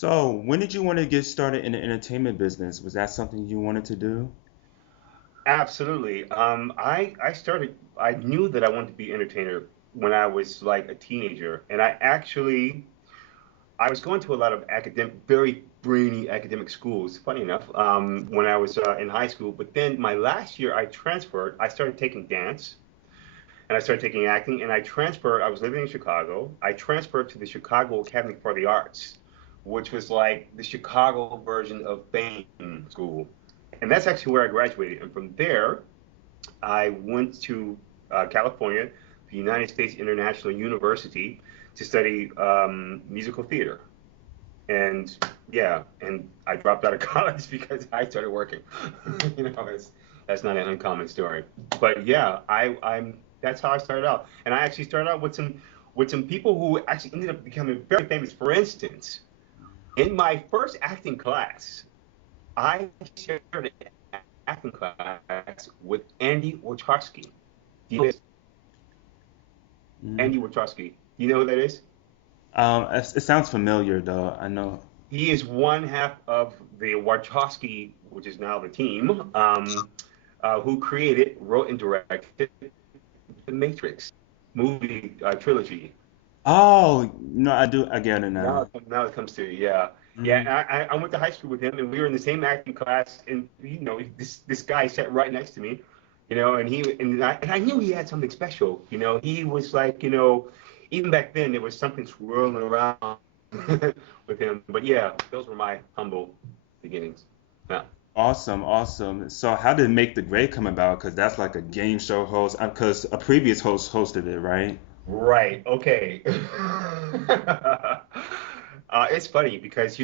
So, when did you want to get started in the entertainment business? Was that something you wanted to do? Absolutely. I knew that I wanted to be an entertainer when I was like a teenager, and I was going to a lot of academic, very brainy academic schools. Funny enough, when I was in high school, but then my last year I transferred. I started taking dance, and I started taking acting, and I transferred. I was living in Chicago. I transferred to the Chicago Academy for the Arts, which was like the Chicago version of Fame School, and that's actually where I graduated. And from there, I went to California, the United States International University, to study musical theater. And yeah, and I dropped out of college because I started working. That's not an uncommon story. But yeah, I'm that's how I started out. And I actually started out with some people who actually ended up becoming very famous. For instance, in my first acting class, I shared an acting class with Andy Wachowski. Do you know Mm. Andy Wachowski? Do you know who that is? It sounds familiar though. I know. He is one half of the Wachowski, which is now the team, who created, wrote, and directed the Matrix movie trilogy. Oh, no, I do. I get it now. Now it comes to yeah, yeah. Mm. I went to high school with him, and we were in the same acting class. And this guy sat right next to me, and I knew he had something special. He was like, even back then there was something swirling around with him. But yeah, those were my humble beginnings. Yeah. Awesome, awesome. So, how did Make the Grade come about? Because that's like a game show host. Because a previous host hosted it, right? Right. Okay. It's funny because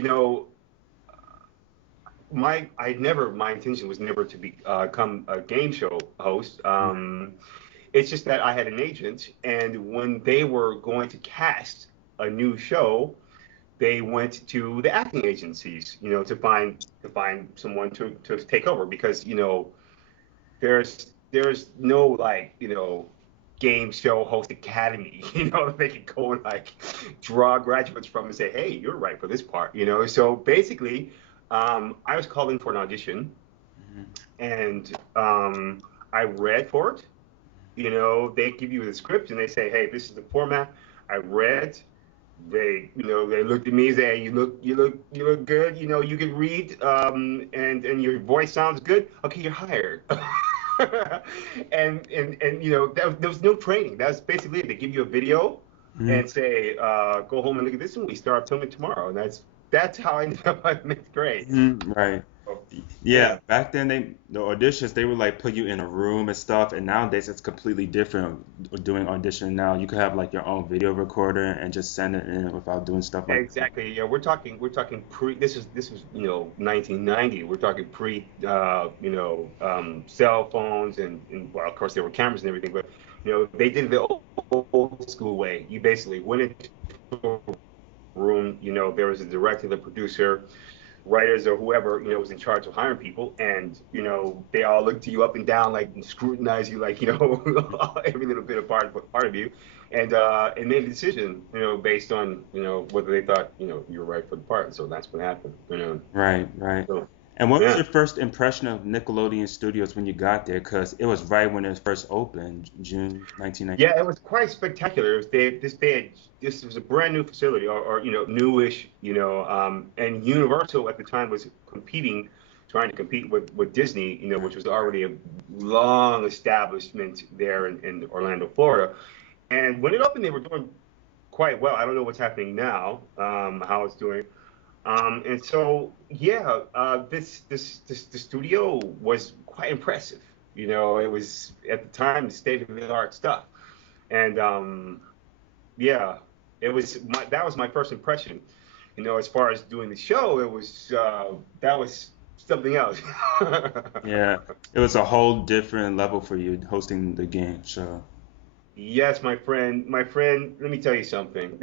my intention was never to become a game show host. It's just that I had an agent, and when they were going to cast a new show, they went to the acting agencies, to find someone to take over because there's no like game show host academy that they can go and like draw graduates from and say, hey, you're right for this part. So basically, I was called in for an audition, Mhm. and I read for it. They give you the script and they say, hey, this is the format. I read. They looked at me and said, hey, you look good. You can read, and your voice sounds good. Okay, you're hired. And there was no training. That's basically it. They give you a video Mhm. and say, go home and look at this, and we start filming tomorrow. And that's how I ended up at mixed grade. Right. So, Yeah, yeah, back then the auditions they would like put you in a room and stuff, and nowadays it's completely different doing audition now. You could have like your own video recorder and just send it in without doing stuff like that. exactly. Yeah, we're talking pre. This was 1990. We're talking pre cell phones and well, of course there were cameras and everything, but they did it the old school way. You basically went into a room. There was a director, the producer, writers, or whoever was in charge of hiring people, and they all looked to you up and down, like and scrutinize you, like every little bit of part of you, and made a decision, based on whether they thought you were right for the part. So that's what happened. Right, right. So And what was yeah. your first impression of Nickelodeon Studios when you got there? Because it was right when it first opened, June 1990. Yeah, it was quite spectacular. This was a brand new facility, or newish, and Universal at the time was trying to compete with Disney, which was already a long establishment there in Orlando, Florida. And when it opened, they were doing quite well. I don't know what's happening now, how it's doing. And so, yeah, the studio was quite impressive. It was at the time the state of the art stuff. And yeah, that was my first impression. As far as doing the show, that was something else. Yeah, it was a whole different level for you hosting the game show. Yes, my friend, let me tell you something.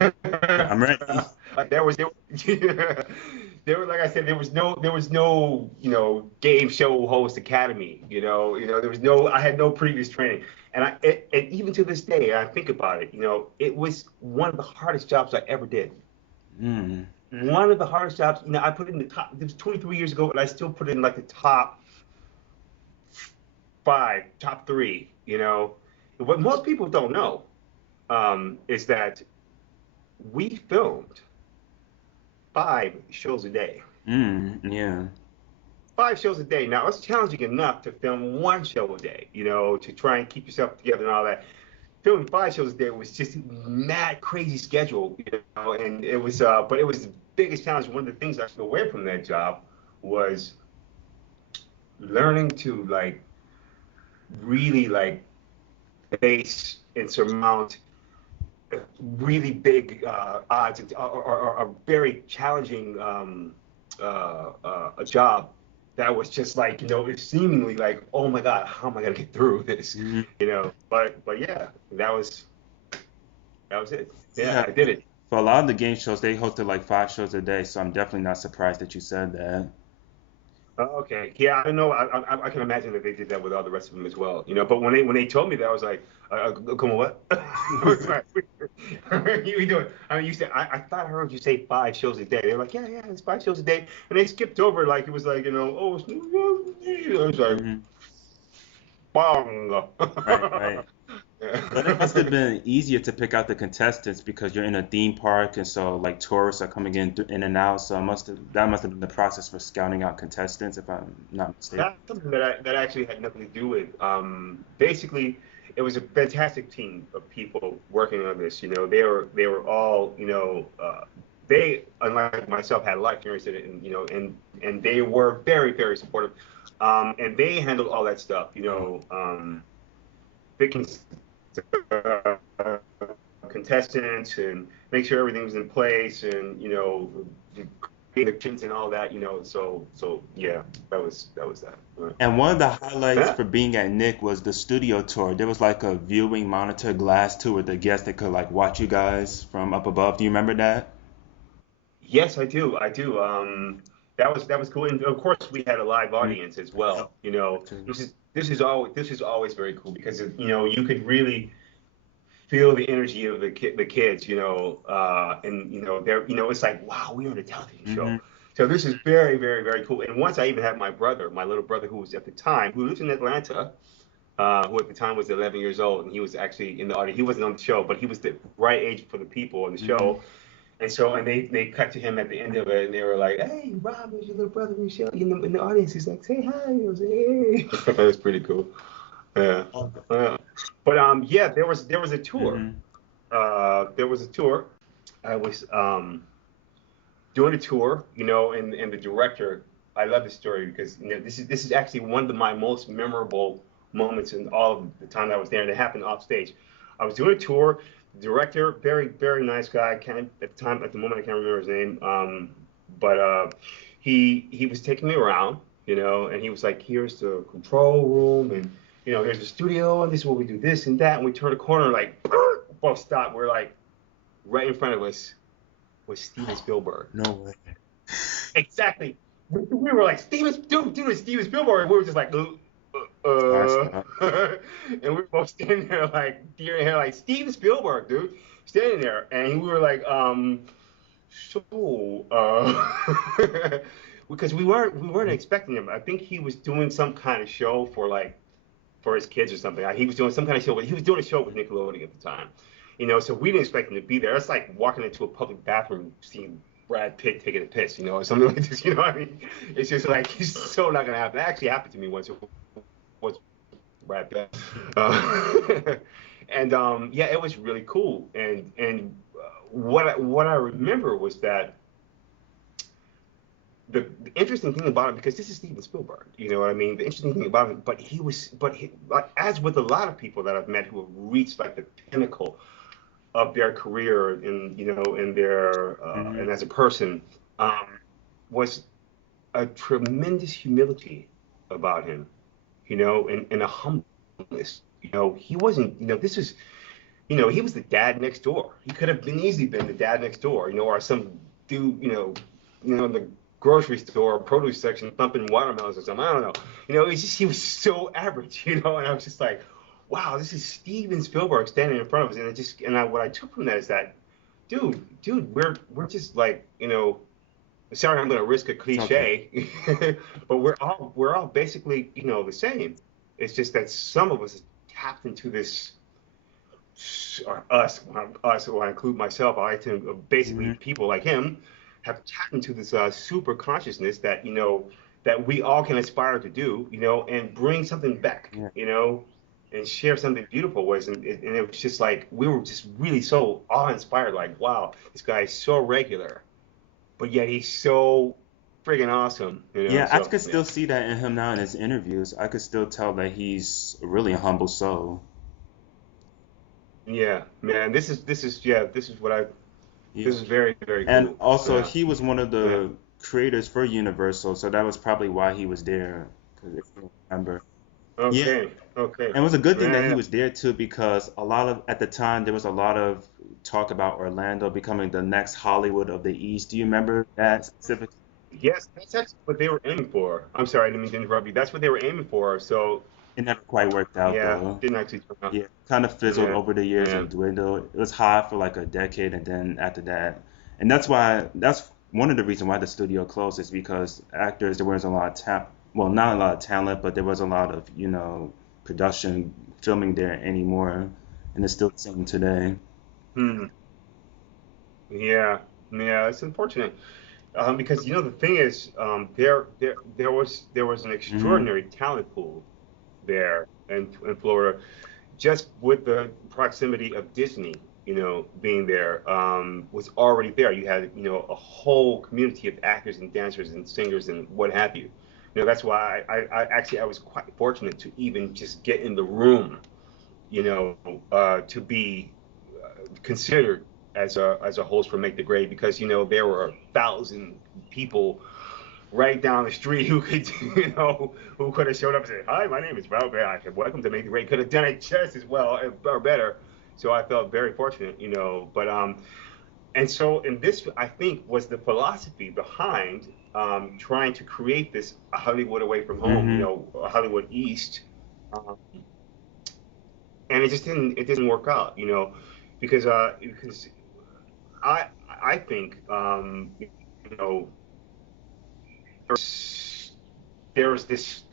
I'm ready. Like there were like I said, there was no game show host academy. There was no I had no previous training, and even to this day, I think about it. It was one of the hardest jobs I ever did. Mm. One of the hardest jobs, I put it in the top. It was 23 years ago, and I still put it in like the top five, top three. What most people don't know is that we filmed 5 shows a day. Mm. Yeah. 5 shows a day. Now it's challenging enough to film 1 show a day. To try and keep yourself together and all that. Filming 5 shows a day was just mad crazy schedule. And it was, but it was the biggest challenge. One of the things I took away from that job was learning to like really like face and surmount really big odds or a very challenging a job that was just like it's seemingly like, oh my god, how am I gonna get through this? Hmm. But yeah, that was it. Yeah, Yeah. I did it. For a lot of the game shows, they hosted like 5 shows a day, so I'm definitely not surprised that you said that. Okay, yeah, I know. I can imagine that they did that with all the rest of them as well. But when they told me that, I was like, come on, what? I was like, you doing? I mean, you said I thought I heard you say 5 shows a day. They're like, yeah, it's 5 shows a day, and they skipped over like it was like oh, I was like, Hmm. bong. Right, right. But it must have been easier to pick out the contestants because you're in a theme park, and so like tourists are coming in and out. So that must have been the process for scouting out contestants, if I'm not mistaken. That's something that actually had nothing to do with. Basically, it was a fantastic team of people working on this. They were all they, unlike myself, had a lot of experience in it, and they were very very supportive. And they handled all that stuff. Picking uh, contestants and make sure everything's in place and the kids and all that. So yeah, that was that. Right. And one of the highlights Yeah. for being at Nick was the studio tour. There was like a viewing monitor glass tour with the guests that could like watch you guys from up above. Do you remember that? Yes, I do. I do. That was cool, and of course we had a live Mm. audience as Yep. well. Too. This is always very cool because you could really feel the energy of the kids. And they're it's like, wow, we're on a television show. Hmm. So this is very very very cool. And once I even had my little brother, who was at the time who lives in Atlanta, who at the time was 11 years old, and he was actually in the audience. He wasn't on the show, but he was the right age for the people on the Hmm. show. And they cut to him at the end of it, and they were like, "Hey, Rob, there's your little brother Michelle in the audience." He's like, "Say hi." I was like, "Hey." That was pretty cool. Yeah. But yeah, there was a tour. Hmm. There was a tour. I was doing a tour, and the director. I love this story because this is actually one of my most memorable moments in all of the time I was there, and it happened off stage. I was doing a tour. The director, very very nice guy. Can't at the moment I can't remember his name. But he was taking me around, and he was like, "Here's the control room, and here's the studio, and this is where we do this and that." And we turn a corner, like, both stop. We're like, right in front of us was Steven Spielberg. No way. Exactly. We were like, dude, it's Steven Spielberg. And we were just like, Starstruck. and we were both standing there like deer in head, like Steven Spielberg, dude, standing there, and we were like, so, because we weren't expecting him. I think he was doing some kind of show for his kids or something. He was doing some kind of show. He was doing a show with Nickelodeon at the time. So we didn't expect him to be there. It's like walking into a public bathroom seeing Brad Pitt taking a piss, or something like this. You know what I mean? It's just like it's so not gonna happen. It actually happened to me once. It was Brad Pitt, and yeah, it was really cool. And what I remember was that the interesting thing about him, because this is Steven Spielberg, you know what I mean? The interesting thing about him, like, as with a lot of people that I've met who have reached like the pinnacle of their career in their Hmm. and as a person, um, was a tremendous humility about him, and a humbleness. He wasn't, this is, he was the dad next door. He could have been easily been the dad next door, or some dude, in the grocery store, produce section, thumping watermelons or something. I don't know. He was so average, and I was just like, wow, this is Steven Spielberg standing in front of us, and what I took from that is that dude, we're just like, sorry, I'm gonna risk a It's okay. cliche, but we're all basically, the same. It's just that some of us tapped into this, or us, or I include myself. I like to basically Hmm. people like him have tapped into this super consciousness that that we all can aspire to do, and bring something back, Yeah. and share something beautiful was, and it was just like we were just really so awe-inspired, like, wow, this guy is so regular, but yet he's so friggin' awesome, Yeah, I So could yeah, still see that in him now in his interviews. I could still tell that he's really a humble soul. yeah, man, this is what I Yeah. this is very, very And cool. also, Yeah, he was one of yeah. the creators for Universal, so that was probably why he was there. 'Cause if you remember. Yeah. Okay, okay. And it was a good thing that he Yeah, was there too, because at the time, there was a lot of talk about Orlando becoming the next Hollywood of the East. Do you remember that specific? yes, that's actually what they were aiming for. I'm sorry, I didn't mean to interrupt you. That's what they were aiming for. So, It never quite worked out yeah, though. didn't actually turn out. Yeah, kind of fizzled Yeah, over the years yeah. and dwindled. It was hot for like a decade, and then after that, and that's one of the reasons why the studio closed is because actors there wasn't a lot of talent. Well, not a lot of talent, but there was a lot of production filming there anymore, and it's still the same today. Hmm. Yeah, yeah. It's unfortunate, because the thing is, there was an Hmm. extraordinary talent pool there in Florida, just with the proximity of Disney, being there, was already there. You had, a whole community of actors and dancers and singers and what have you. That's why I was quite fortunate to even just get in the room, to be considered as a host for Make the Grade, because there were 1,000 people right down the street who could, who could have showed up and said, "Hi, my name is Rob. I said, welcome to Make the Grade." Could have done it just as well or better. So I felt very fortunate, But and so, and this, I think, was the philosophy behind trying to create this Hollywood away from home, Hmm. a Hollywood East, um, and it didn't work out, because I I think, know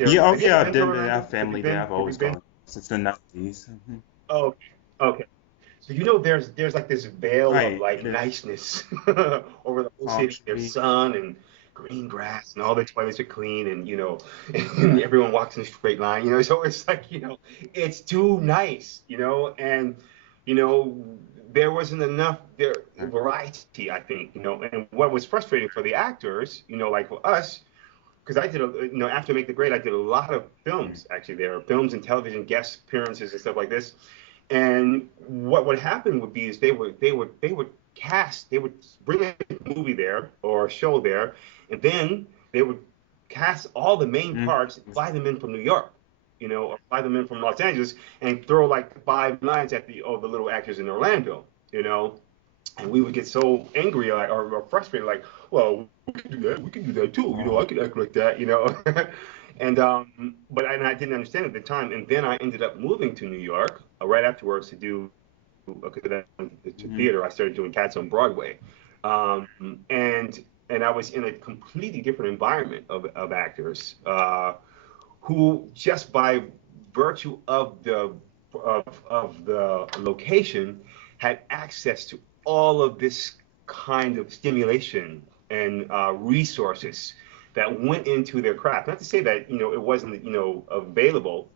Yeah, oh have you ever yeah, I've been to been there. I have Orlando? Have you family there. been? I've Have you always been? gone since the 90s. Hmm. Oh, okay. Okay. So there's like this veil of Right, like it is niceness over the whole palm city. There's tree. sun and green grass, and all the toilets are clean, and and everyone walks in a straight line. So it's like, it's too nice, and you know there wasn't enough there variety, I think, and what was frustrating for the actors, like for us, because I did after Make the Grade, I did a lot of films. Actually, there are films and television guest appearances and stuff like this. And what would happen would be is they would bring a movie there or a show there, and then they would cast all the main Mm-hmm. parts, fly them in from New York, or fly them in from Los Angeles, and throw like 5 lines at the little actors in Orlando, and we would get so angry, or frustrated, like, well, we can do that too, I could act like that, and I didn't understand at the time, and then I ended up moving to New York right afterwards to do to Mm-hmm. theater. I started doing Cats on Broadway, um, and and I was in a completely different environment of actors, who, just by virtue of the location, had access to all of this kind of stimulation and resources that went into their craft. Not to say that it wasn't available,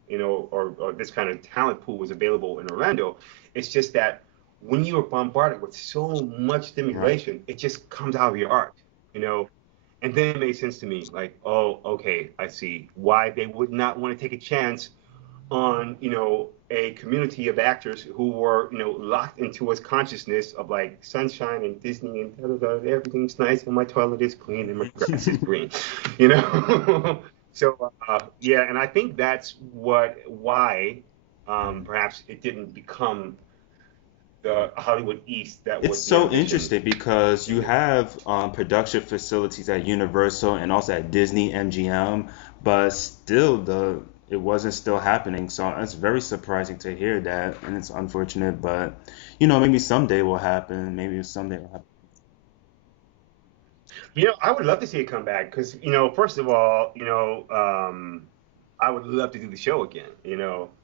or this kind of talent pool was available in Orlando. It's just that when you are bombarded with so much Right. stimulation, it just comes out of your art, you know. And then it made sense to me, like, oh, okay, I see why they would not want to take a chance on, a community of actors who were, locked into a consciousness of like sunshine and Disney and da, da, da, everything's nice and my toilet is clean and my grass is green, you know. So yeah, and I think that's why perhaps it didn't become the Hollywood East that It's was so envisioned. interesting because you have production facilities at Universal and also at Disney MGM, but still it wasn't still happening. So it's very surprising to hear that, and it's unfortunate, but maybe someday will happen. Maybe someday will happen. I would love to see it come back because, first of all, I would love to do the show again.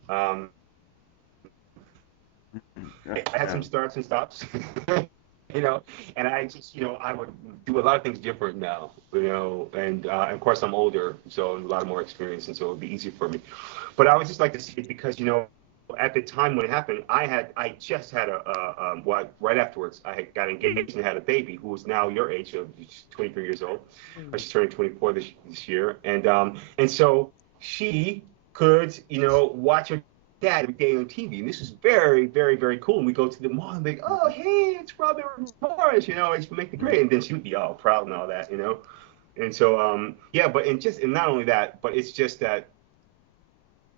I had Yeah. some starts and stops, you know, and I just, I would do a lot of things different now, and of course I'm older, so a lot more experience, and so it would be easier for me. But I would just like to see it because, at the time when it happened, I just had well, right afterwards, I had got engaged and had a baby who was now your age, so she's 23 years old. She's turning 24 this year, and so she could, watch her dad every day on TV, and this is very, very, very cool. And we go to the mall and be like, oh, hey, it's Robb Edward Morris, it's from Make the Grade, and then she would be all proud and all that. And so, yeah, and not only that, but it's just that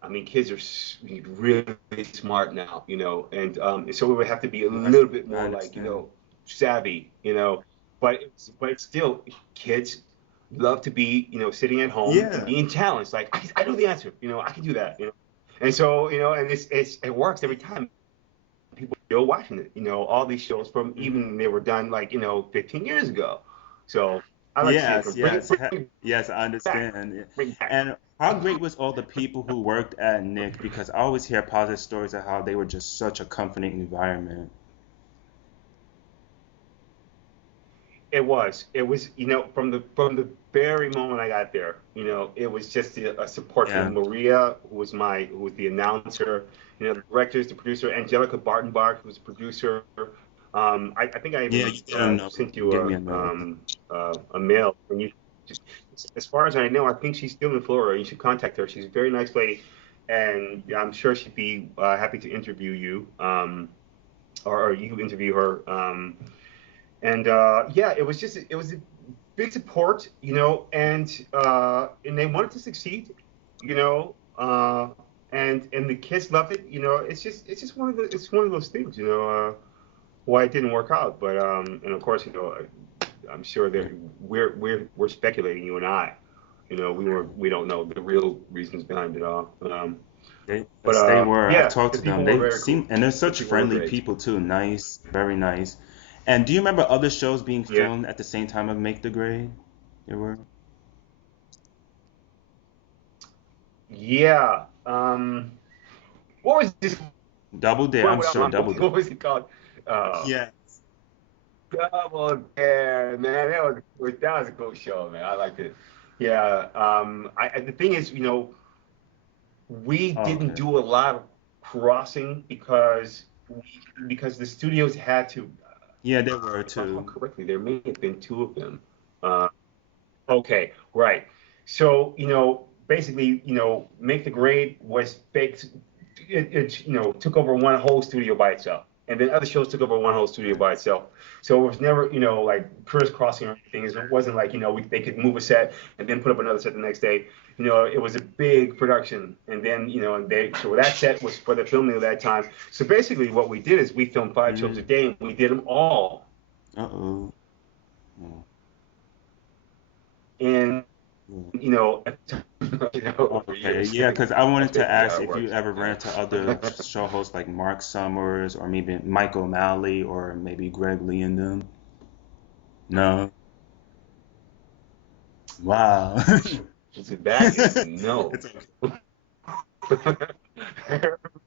I mean, kids are really smart now, and so we would have to be a I little bit I more like, understand. savvy, but still, kids love to be, sitting at home and Yeah. being challenged. Like, I know the answer, I can do that. And so, and it works every time. People are still watching it, all these shows from Mhm. even they were done like, 15 years ago. So I like to see it Yes, from yes, bring yes, I back, understand. Yeah. bring back. And how great was all the people who worked at Nick? Because I always hear positive stories of how they were just such a comforting environment. It was, from the very moment I got there, it was just a support Yeah. from Maria, who was the announcer, the directors, the producer, Angelica Bartenbach, who was the producer. I think I Yeah, even you did a note. sent You you gave me a note. a mail, and you just, as far as I know, I think she's still in Florida. You should contact her. She's a very nice lady, and I'm sure she'd be happy to interview you, or you interview her. And yeah, it was a big support, and they wanted to succeed, you know, uh, and the kids loved it, it's just one of those things, why it didn't work out, but and of course, I'm sure that we're speculating, you and I, we don't know the real reasons behind it all, but Yes, they were. I've yeah, talked the to them. people were They very seem, cool. and they're The such people were friendly great. people too. Nice, very nice. And do you remember other shows being Yeah, filmed at the same time of Make the Grade? There were yeah. What was this Double Dare. one I'm without sure Mom? Double Dare. What was it called? Uh, Yeah. Double Dare, man. That was a cool show, man. I liked it. Yeah. The thing is, we Oh, didn't okay. do a lot of crossing because the studios had to. Yeah, there were If I recall too. correctly, there may have been two of them. Uh, okay, right. So, basically, Make the Grade was baked. It took over one whole studio by itself, and then other shows took over one whole studio by itself. So it was never, like crisscrossing or anything. It wasn't like, they could move a set and then put up another set the next day. It was a big production, and then, so that set was for the filming of that time. So basically, what we did is we filmed 5 shows a Mm. day, and we did them all Uh-oh. Oh, in, yeah. over Okay, years. yeah, because I That's wanted to basically how ask it if you works. ever ran Yeah. into other show hosts like Mark Summers or maybe Mike O'Malley or maybe Greg Lee and them. No. Wow. So that is a no. It's okay.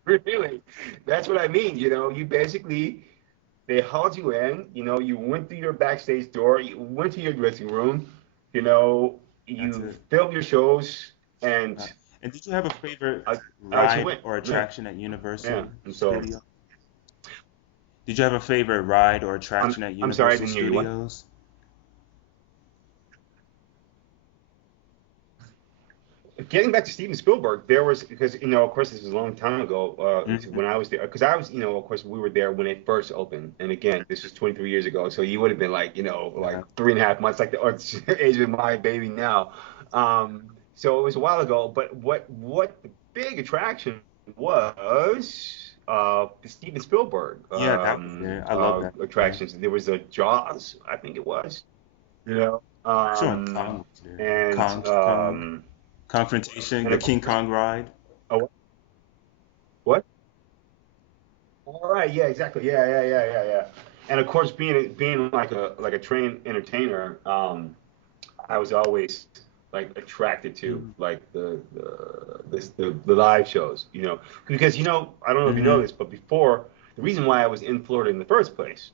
Really, that's what I mean. You basically they hauled you in. You went through your backstage door. You went to your dressing room. You know, That's you it. filmed your shows, and Uh, and did you have a favorite out you ride went. or Yeah, attraction at yeah. Universal And so Studios? Did you have a favorite ride or I'm attraction at I'm sorry, I Universal didn't hear you. What? Studios? Getting back to Steven Spielberg, there was because of course this was a long time ago Hmm. when I was there because I was of course we were there when it first opened, and again this was 23 years ago, so you would have been like like Yeah. 3.5 months, like the age of my baby now. So it was a while ago, but what the big attraction was the Steven Spielberg Yeah, that was there. I love that movie. attractions. There was a Jaws, I think it was, you know, Sure, Kong was there. and Kong. Confrontation, And the of King course, Kong ride. oh, what? All right, yeah, exactly. Yeah. And of course, being like a trained entertainer, I was always like attracted to Mm-hmm. like the live shows, because I don't know if you know Mm-hmm. this, but before the reason why I was in Florida in the first place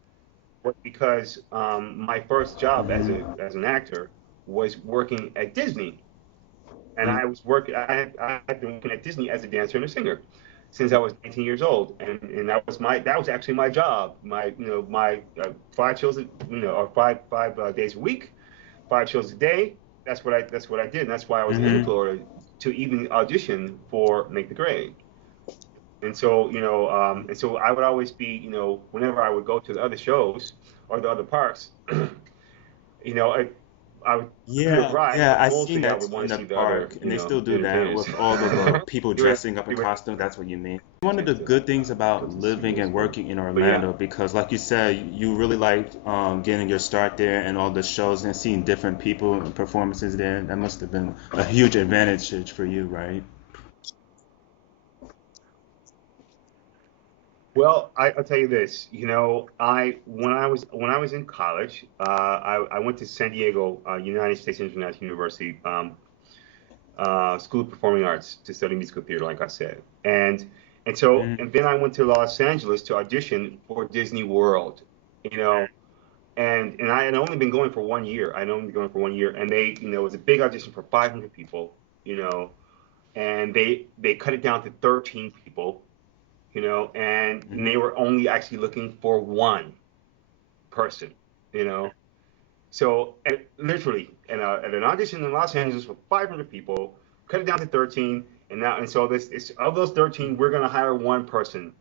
was because my first job as an actor was working at Disney, and I had been working at Disney as a dancer and a singer since I was 19 years old, and that was actually my job, my 5 shows, or five days a week, 5 shows a day. That's what I did, and that's why I was in Mm-hmm. Florida to even audition for Make the Grade. And so I would always be, whenever I would go to the other shows or the other parks, you know, I, I would do the Yeah, ride, yeah, but I seen mostly I that would too want in to the see the other, park, and they still do that entertainers. with all of the people do it, dressing up in do it, costume. That's what you mean. One of the to, good things about to see living and musical. working in But yeah, Orlando, because like you said, you really liked getting your start there and all the shows and seeing different people and performances there. That must have been a huge advantage for you, right? well, I'll tell you this. I when I was in college, I went to San Diego, United States International University, School of Performing Arts to study musical theater, like I said, and then I went to Los Angeles to audition for Disney World, you know, and I had only been going for 1 year. I'd only been going for 1 year, and it was a big audition for 500 people, and they cut it down to 13 people, and Hmm. they were only actually looking for one person, you know. So literally, at an audition in Los Angeles for 500 people, cut it down to 13, and so this is of those 13, we're gonna hire one person,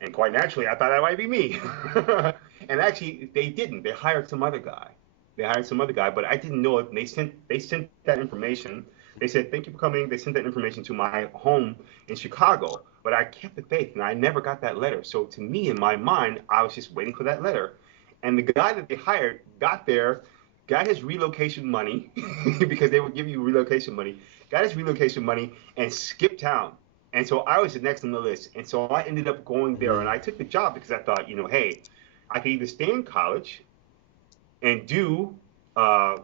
and quite naturally, I thought that might be me, and actually, they didn't. They hired some other guy. They hired some other guy, but I didn't know it. And they sent that information. They said thank you for coming. They sent that information to my home in Chicago, but I kept the faith, and I never got that letter. So to me, in my mind, I was just waiting for that letter, and the guy that they hired got there, got his relocation money because they would give you relocation money, got his relocation money and skipped town. And so I was the next on the list. And so I ended up going there and Hmm. I took the job because I thought, hey, I could either stay in college and uh,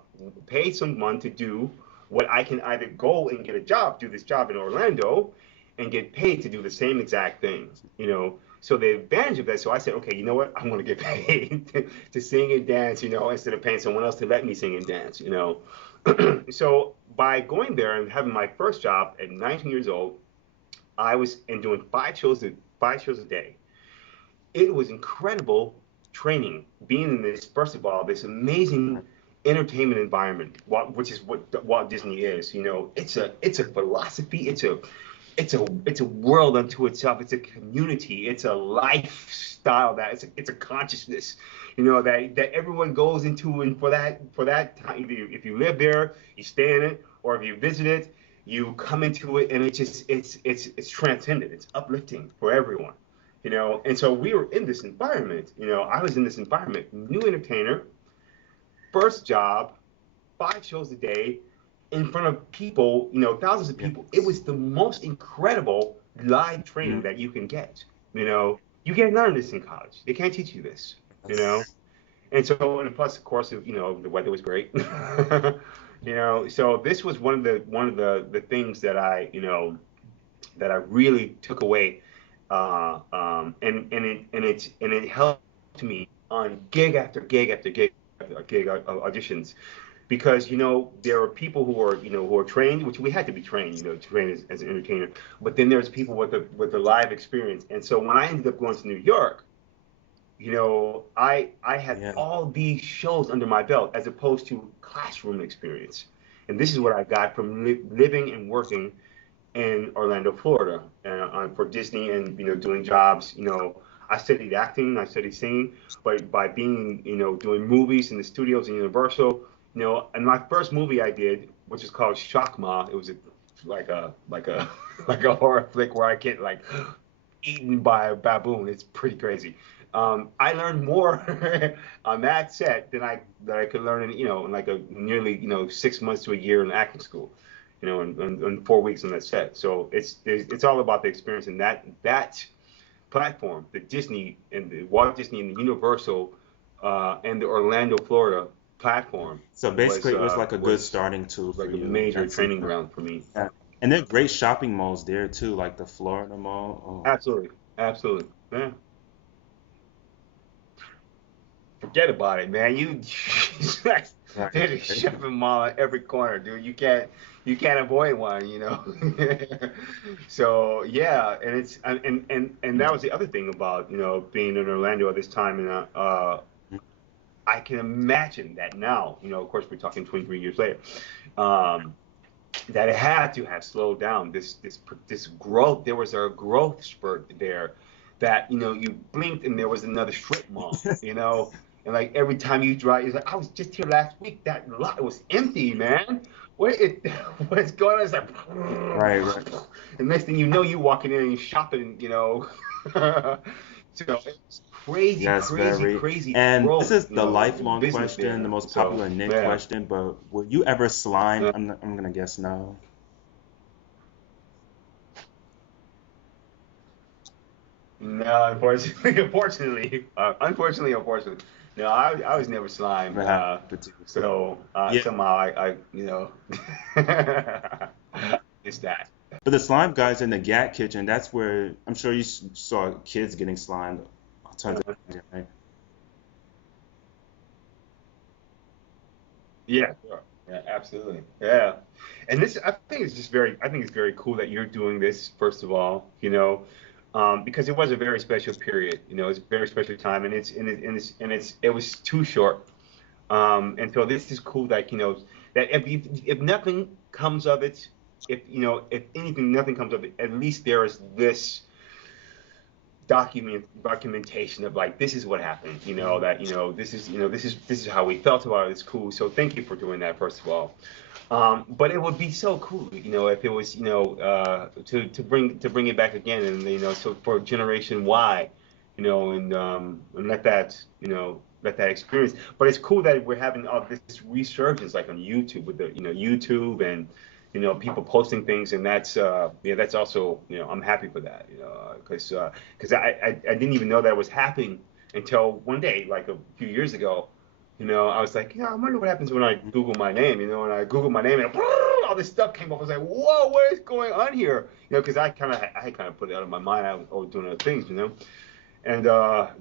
pay someone to do what I can either go and get a job, do this job in Orlando, and get paid to do the same exact thing, So the advantage of that, so I said, okay, you know what? I'm going to get paid to sing and dance, instead of paying someone else to let me sing and dance, So by going there and having my first job at 19 years old, I was and doing 5 shows a day. It was incredible training, being in this, first of all, this amazing entertainment environment, which is what Walt Disney is. It's a philosophy. It's a world unto itself. It's a community. It's a lifestyle that it's a consciousness. That everyone goes into, and for that time, if you live there, you stay in it, or if you visit it, you come into it, and it's transcendent. It's uplifting for everyone. And so we were in this environment. I was in this environment, new entertainer, first job, 5 shows a day, in front of people, thousands of Yeah. people. It was the most incredible live training Mm. that you can get. You can't learn this in college. They can't teach you this. You know, That's, and so, and plus, of course, the weather was great. So this was one of the things that I really took away, and it helped me on gig after gig after gig after gig auditions, because there are people who are trained, which we had to be trained, trained as an entertainer, but then there's people with the live experience, and so when I ended up going to New York, I had yeah. all these shows under my belt as opposed to classroom experience, and this is what I got from living and working in Orlando, Florida, for Disney, and doing jobs. I studied acting, I studied singing, but by being doing movies in the studios in Universal, and my first movie I did, which is called Shockma, it was like a like a horror flick where I get like eaten by a baboon. It's pretty crazy. I learned more on that set than I could learn in like a nearly 6 months to a year in acting school. in 4 weeks on that set. So it's all about the experience, and that platform, the Disney and the Walt Disney and the Universal and the Orlando, Florida platform So basically, it was like a good was starting tool for like a you. major That's training ground for me. yeah. And there are great shopping malls there too, like the Florida Mall. Oh, Absolutely, absolutely. Yeah. Forget about it, man. right, There's a right. shopping mall at every corner, dude. You can't avoid one, So yeah, and it's and that was the other thing about being in Orlando at this time, and I can imagine that now. Of course, we're talking 23 years later. Um, that it had to have slowed down this growth. There was a growth spurt there that you blinked and there was another strip mall, and like every time you drive, it's like I was just here last week. That lot was empty, man. What it what's going on? It's like, Right, right. and next thing you know, you walking in and you shopping. So it's crazy, Yes, crazy, very. crazy And this growth, is the in lifelong business question, the there. most So popular Nick yeah. question, but will you ever slime? Uh, I'm gonna guess no. No, unfortunately, unfortunately. No, I was never slimed. Never happened to you. So Yeah, somehow it's that. but the slime guys in the Gat Kitchen, that's where I'm sure you saw kids getting slimed all tons of times, right? Yeah, sure. Yeah, absolutely. Yeah. And this, I think it's very cool that you're doing this, first of all, because it was a very special period, it's a very special time, and it was too short. And so this is cool that, that if nothing comes of it, if anything, nothing comes of it, at least there is this documentation of like this is what happened, that this is how we felt about it. It's cool. So thank you for doing that, first of all. But it would be so cool, if it was, to bring it back again, and so for Generation Y, and let that experience. But it's cool that we're having all this resurgence, like on YouTube, with the YouTube, and people posting things, and that's also, I'm happy for that, because I didn't even know that was happening until one day, like a few years ago. I was like, I wonder what happens when I Google my name. And I Google my name, and all this stuff came up. I was like, whoa, what is going on here? Because I kind of put it out of my mind. I was doing other things. And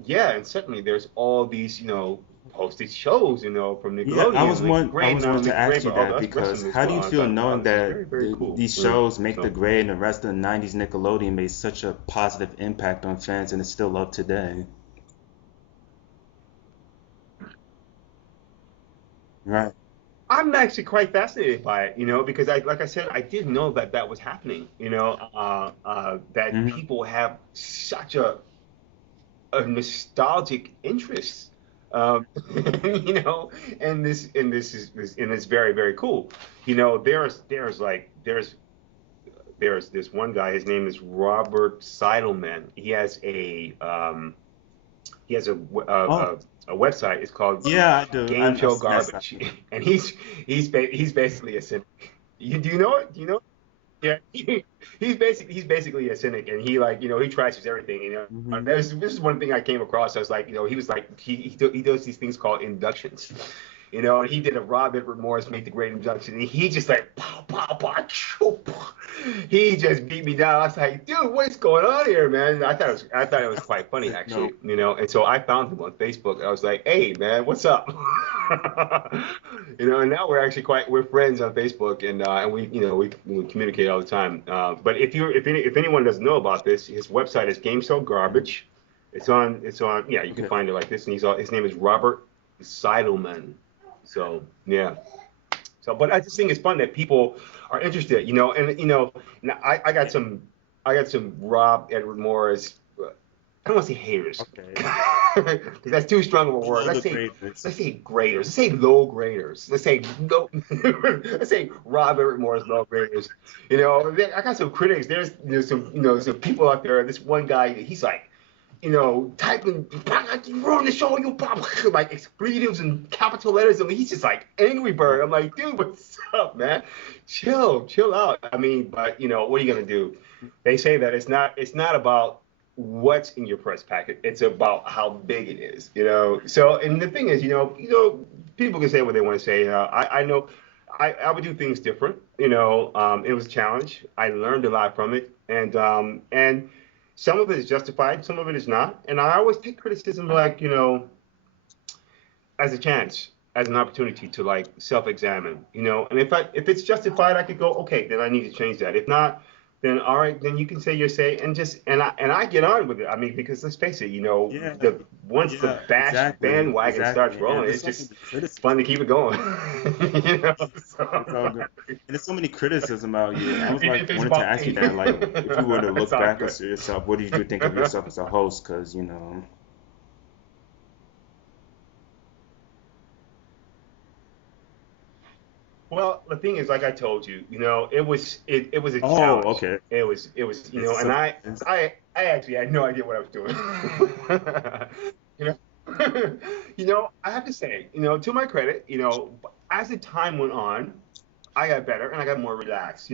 yeah, and certainly there's all these, posted shows, from Yeah, Nickelodeon, I Great, was not going only to ask Great, you but all the that us because wrestling as how do well. you I feel thought, wow, knowing this is very, that very cool. these shows, Make the So Grade and the rest of the 90s Nickelodeon, made such a positive impact on fans and it's still loved today? Right. I'm actually quite fascinated by it, because like I said, I didn't know that that was happening, that Hmm. people have such a nostalgic interest, you know, and it's very, very cool. There's this one guy. His name is Robert Seidelman. He has a Oh, website. It's called yeah, I do. Game Show Yes, I Garbage, do. and he's basically a cynic. Do you know it? Do you know? Yeah, he's basically a cynic, and he trashes everything. Hmm. This is one thing I came across. I was like, he was like he does these things called inductions. And he did a Robb Edward Morris Make the Great Induction, and he just like pow pow pow, choo, pow. He just beat me down. I was like, dude, what's going on here, man? I thought it was quite funny, No. actually. And so I found him on Facebook. I was like, hey man, what's up? And now we're friends on Facebook, and we communicate all the time. But if anyone doesn't know about this, his website is Game So Garbage. It's on, yeah, you can Okay. find it like this, and his name is Robert Seidelman. So yeah. So, but I just think it's fun that people are interested, and now I got some Robb Edward Morris. I don't want to say haters, Okay. because that's too strong of a word. Below Let's the say greatness. let's say graders. Let's say low graders. Let's say no. Let's say Robb Edward Morris low graders. I got some critics. There's some people out there. This one guy, he's like typing, you ruined the show, you like expletives and capital letters. I mean, he's just like Angry Bird. I'm like, dude, what's up, man? Chill out. I mean, but what are you gonna do? They say that it's not about what's in your press packet. It's about how big it is. So, and the thing is, people can say what they want to say. I know I would do things different. It was a challenge. I learned a lot from it, and some of it is justified, some of it is not. And I always take criticism like, as a chance, as an opportunity to like self-examine, And if it's justified, I could go, okay, then I need to change that. If not, then all right, then you can say your say and I get on with it. I mean, because let's face it, Yeah, once the yeah, bandwagon starts exactly. And rolling, there's it's so just many fun criticism. to keep it going. It's all So good. And there's so many criticism out here. I was like if it's wanted to about ask you me, that, like, if you were to it's look all back good. at yourself, what did you think of yourself as a host? Because Well, the thing is, like I told you, it was a oh, challenge. okay. It was, Is it and so? I actually had no idea what I was doing. you know, I have to say, to my credit, as the time went on, I got better and I got more relaxed.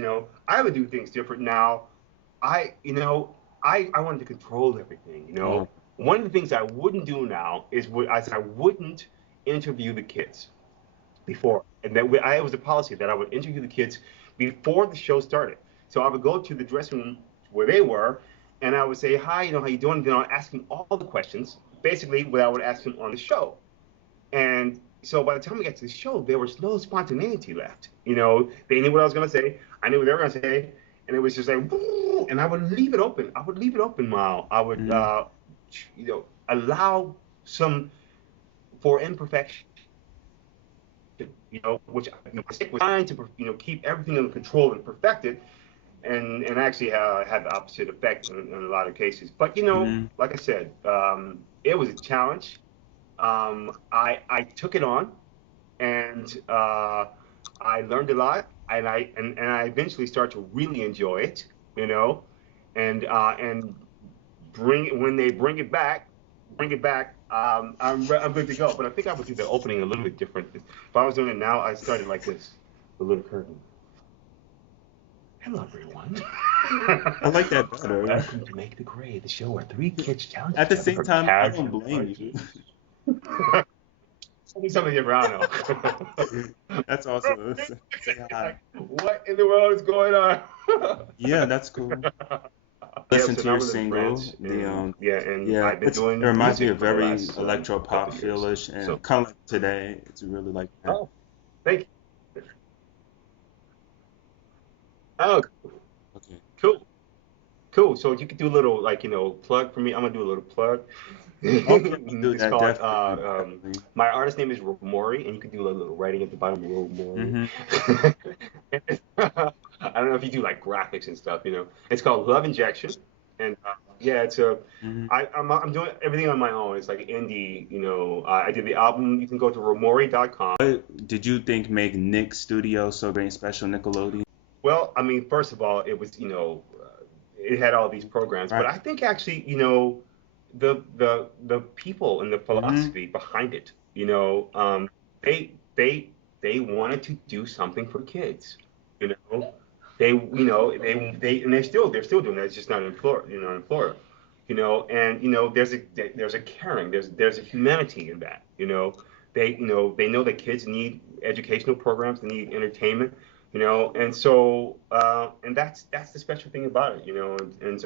I would do things different now. I wanted to control everything. Oh, One of the things I wouldn't do now is I wouldn't interview the kids before. And then I was a policy that I would interview the kids before the show started. So I would go to the dressing room where they were, and I would say, "Hi, how you doing?" Then I'd ask them all the questions, basically what I would ask them on the show. And so by the time we got to the show, there was no spontaneity left. They knew what I was going to say. I knew what they were going to say, and it was just like, "Woo," and I would leave it open. I would leave it open, Mile. I would, mm, allow some for imperfection, which mistake was trying to, keep everything under control and perfect it, and actually had the opposite effect in a lot of cases. But mm, like I said, it was a challenge. I took it on, and I learned a lot, and I eventually started to really enjoy it, and when they bring it back. I'm good to go. But I think I would do the opening a little bit different. If I was doing it now, I started like this, the little curtain. Hello, everyone. I like that better. Welcome to Make the Grade, the show where three kids challenge At each the other same for time, I don't character blame you. arguments. Something different, I know. That's awesome. Say hi. Like, what in the world is going on? Yeah, that's cool. Yeah, Listen so to now your we live in single. France, and yeah, and Yeah, I've been it doing reminds me music of for the very last electro couple pop of years. feelish So, and kind of like today. It's really like that. oh, thank you. Oh, Okay. cool. Cool. So you could do a little like plug for me. I'm gonna do a little plug. Oh yeah, I'll do It's that called definitely, definitely. my artist name is Robb Mori, and you could do a little writing at the bottom, Robb Mori. Hmm. I don't know if you do like graphics and stuff. It's called Love Injection, and yeah, Hmm. I'm doing everything on my own. It's like indie. I did the album. You can go to romori.com. What did you think make Nick Studio so great and special, Nickelodeon? Well, I mean, first of all, it was, it had all these programs, but Right. I think actually, the people and the Hmm. philosophy behind it, they they wanted to do something for kids, you know, and they're still doing that. It's just not in Florida, in Florida, and there's a caring, there's a humanity in that, they know that kids need educational programs, they need entertainment, and so and that's the special thing about it, and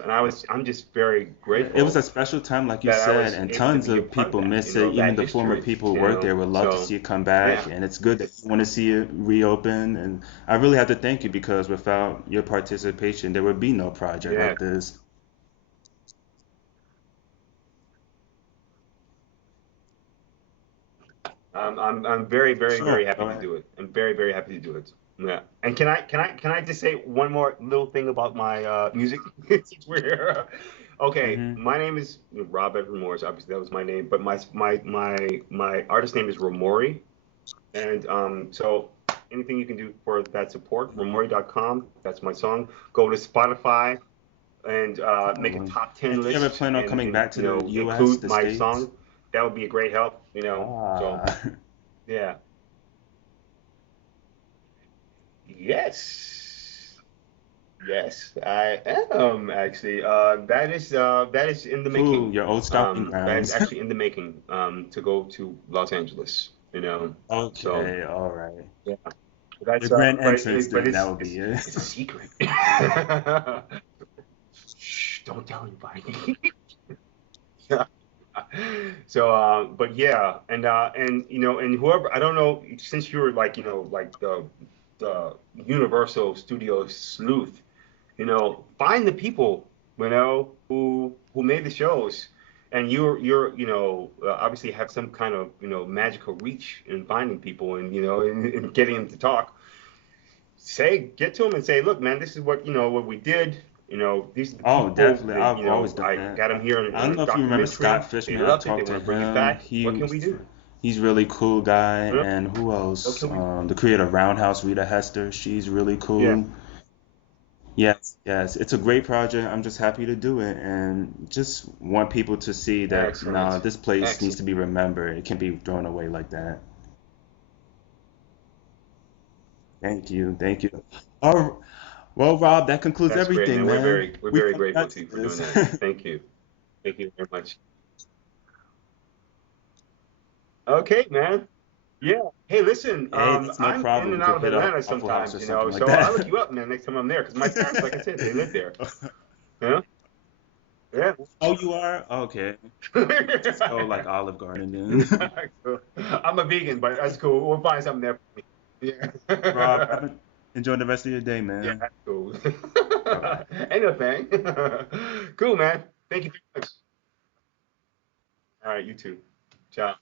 I'm just very Yeah, it was grateful a special time, like you that I said, was and able to tons be a of part of people that, miss it. Even that the former history, people who worked there would love to so see it come back, yeah. and it's good that you want to see it reopen. And I really have to thank you because without your participation, there would be no project Yeah, like this. I'm very, very, Sure, very happy go to ahead. do it. I'm very, very happy to do it. Yeah. And can I just say one more little thing about my music? Since we're here. Okay, Hmm. my name is Robb Edward Morris. Obviously, that was my name, but my artist name is Romori. And so anything you can do for that support, Romori.com. That's my song. Go to Spotify. and make a Totally. top 10 And do you ever list plan on coming and back to the U.S., include the my States? song. That would be a great help. So Ah, yeah. Yes. Yes, I am actually. That is in the cool. making. Your old stomping That is grounds. actually in the making. To go to Los Angeles. So Okay, all right. yeah, The that's grand but entrance then, that would be it. it's a secret. Shh, don't tell anybody. So, but yeah, and and whoever I don't know, since you're like like the Universal Studios sleuth, find the people who made the shows, and you're obviously have some kind of magical reach in finding people and and getting them to talk. Get to them and say, look, man, this is what we did. These are the Oh, people definitely. that I've always done I that. got them here I on don't a know if you remember Scott documentary. They Fishman. I loved it. They talked want to to bring it him. back. What can we do? He's really cool guy. You know? And who What else? can we do? The creator of Roundhouse, Rita Hester. She's really Yeah, cool. Yes, yes. It's a great project. I'm just happy to do it and just want people to see that, nah, excellent, this place needs excellent. to be remembered. It can't be thrown away like that. Thank you. Thank you. Oh, well, Rob, that concludes That's great, everything, man. We're man. very we're We very come grateful back to to you for doing this. that. Thank you very much. Okay, man. Yeah. Hey, listen, Hey, that's no I'm in problem. and we out could of hit up Atlanta Waffle House or sometimes, something like so I'll look that. you up, man, next time I'm there, because my parents, like I said, they live there. You know? Yeah. Oh, you are? Okay. Just go like Olive Garden then. Cool. I'm a vegan, but that's cool. We'll find something there for me. Rob, Yeah. enjoy the rest of your day, Yeah, man. that's cool. Bye bye. Ain't no thing. Cool, man. Thank you very much. All right, you too. Ciao.